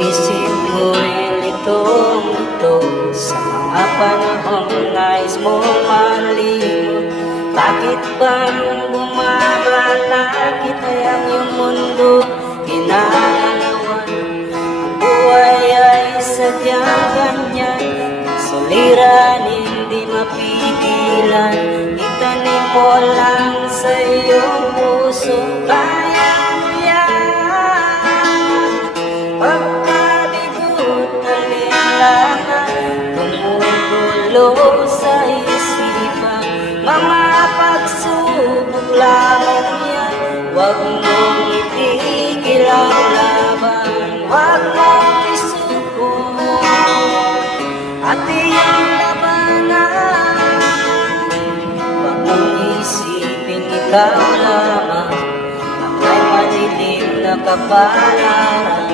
Isip ko'y litong-lito Sa mga panahong nais mo malimot Bakit bang bumabalakit ay ang iyong mundo? Ginalawan Ang buhay ay sadyang ganyan. Suliran hindi mapigilan. Itanim mo lang sa iyong puso. Tumutulo sa isipan Mga pagsubok lamang yan Huwag mong itigil ang laban Huwag mong isuko. At iyong labanan Huwag mong isipin ikaw lamang. Ang may madilim na kapalaran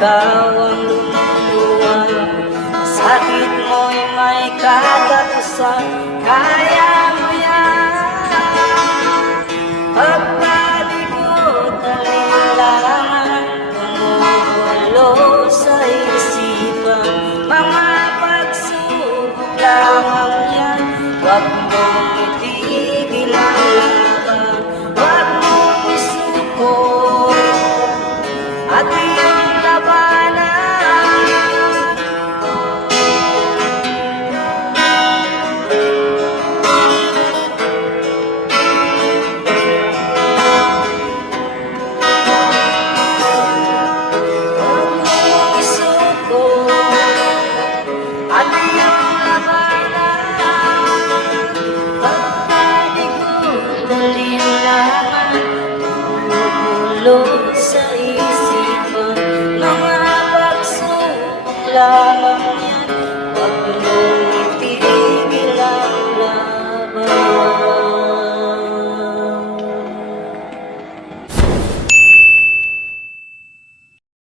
ikaw ang lumuwa Sakit mo'y may katapusan. Kaya mo yan. Pagpali ko talinlangan Tumulo sa isipan. Mga pagsubok lamang yan. Huwag mong itigil ang laban. Huwag mong isuko. At iyan Lord. Rama.